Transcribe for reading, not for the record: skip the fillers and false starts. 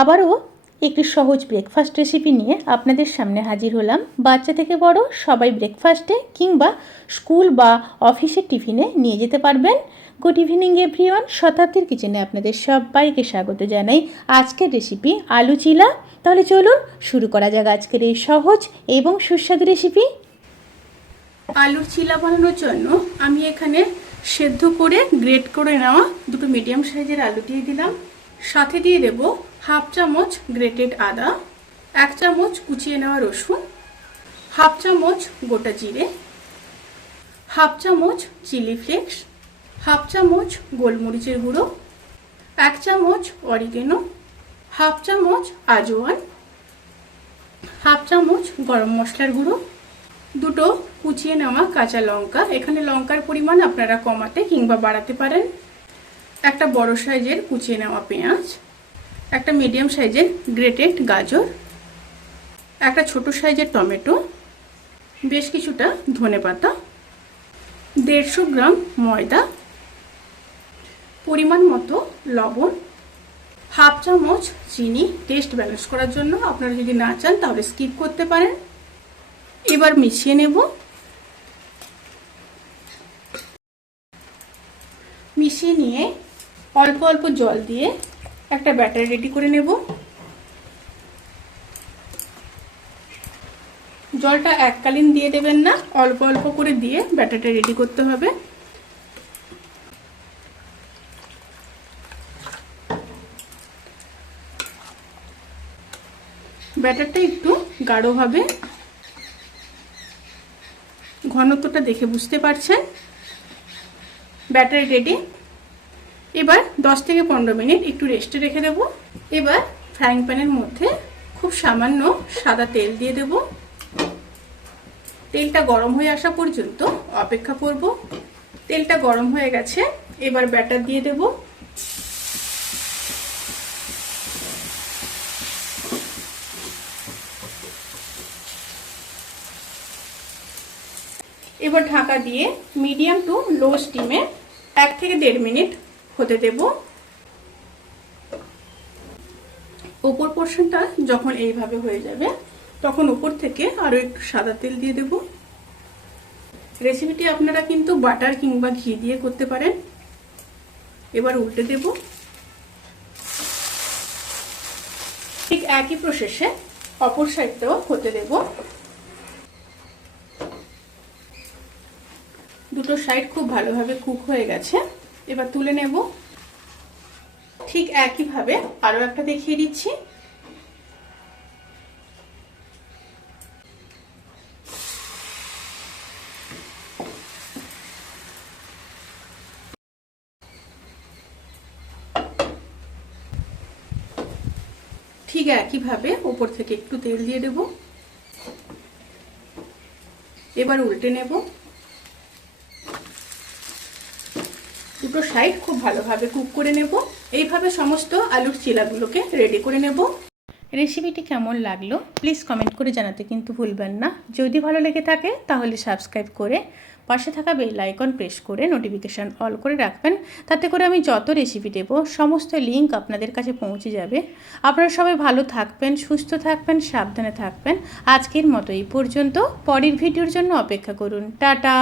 আবারও একটি সহজ ব্রেকফাস্ট রেসিপি নিয়ে আপনাদের সামনে হাজির হলাম। বাচ্চা থেকে বড় সবাই ব্রেকফাস্টে কিংবা স্কুল বা অফিসের টিফিনে নিয়ে যেতে পারবেন। গুড ইভিনিং এভরিওয়ান, শতাব্দীর কিচেনে আপনাদের সবাইকে স্বাগত জানাই। আজকের রেসিপি আলু চিলা। তাহলে চলুন শুরু করা যাক আজকের এই সহজ এবং সুস্বাদু রেসিপি। আলুর চিলা বানানোর জন্য আমি এখানে সেদ্ধ করে গ্রেট করে নেওয়া দুটো মিডিয়াম সাইজের আলু দিয়ে দিলাম। সাথে দিয়ে দেব হাফ চামচ গ্রেটেড আদা, 1 চামচ কুচিয়ে নেওয়া রসুন, হাফ চামচ গোটা জিরে, হাফ চামচ চিলি ফ্লেক্স, হাফ চামচ গোলমরিচের গুঁড়ো, 1 চামচ অরিগেনো, হাফ চামচ আজওয়ান, হাফ চামচ গরম মশলার গুঁড়ো, দুটো কুচিয়ে নেওয়া কাঁচা লঙ্কা, এখানে লঙ্কার পরিমাণ আপনারা কমাতে কিংবা বাড়াতে পারেন, একটা বড় সাইজের কুচিয়ে নেওয়া পেঁয়াজ, একটা মিডিয়াম সাইজের গ্রেটেড গাজর, একটা ছোট সাইজের টমেটো, বেশ কিছুটা ধনেপাতা, 150 গ্রাম ময়দা, পরিমাণ মতো লবণ, হাফ চামচ চিনি টেস্ট ব্যালেন্স করার জন্য। আপনারা যদি না চান তাহলে স্কিপ করতে পারেন। এবার মিশিয়ে নেব। মিশিয়ে নিয়ে অল্প অল্প জল দিয়ে একটা ব্যাটার রেডি করে নেব। জলটা এককালীন দিয়ে দেবেন না, অল্প অল্প করে দিয়ে ব্যাটারটা রেডি করতে হবে। ব্যাটারটা একটু গাঢ় হবে, ঘনত্বটা দেখে বুঝতে পারছেন। Batter ready. এবার 10 থেকে 15 মিনিট একটু রেস্টে রেখে দেব। এবার ফ্রাইং প্যানের মধ্যে খুব সামান্য সাদা তেল দিয়ে দেব। তেলটা গরম হয়ে আসা পর্যন্ত অপেক্ষা করব। তেলটা গরম হয়ে গেছে, এবার ব্যাটার দিয়ে দেব। এবার ঢাকা দিয়ে মিডিয়াম টু লো স্টিমে 1 থেকে 1.5 মিনিট হতে দেব। উপর পোর্শনটা যখন এইভাবে হয়ে যাবে তখন উপর থেকে আরো একটু সাদা তেল দিয়ে দেব। রেসিপিটি আপনারা কিন্তু বাটার কিংবা ঘি দিয়ে করতে পারেন। এবার উল্টে দেব। ঠিক একই প্রসেসে অপর সাইডটাও হতে দেব। দুটো সাইড খুব ভালোভাবে কুক হয়ে গেছে, এবার তুলে নেব। ঠিক একইভাবে আরো একটা দেখিয়ে দিচ্ছি। ঠিক একইভাবে উপর থেকে একটু তেল দিয়ে দেব। এবার উল্টে নেব। দুটো সাইড খুব ভালোভাবে কুক করে নেব। এইভাবে সমস্ত আলুর চিলাগুলোকে রেডি করে নেব। রেসিপিটি কেমন লাগলো প্লিজ কমেন্ট করে জানাতে কিন্তু ভুলবেন না। যদি ভালো লেগে থাকে তাহলে সাবস্ক্রাইব করে পাশে থাকা বেল আইকন প্রেস করে নোটিফিকেশান অল করে রাখবেন। তাতে করে আমি যত রেসিপি দেব সমস্ত লিঙ্ক আপনাদের কাছে পৌঁছে যাবে। আপনারা সবাই ভালো থাকবেন, সুস্থ থাকবেন, সাবধানে থাকবেন। আজকের মতো এই পর্যন্ত। পরের ভিডিওর জন্য অপেক্ষা করুন। টাটা।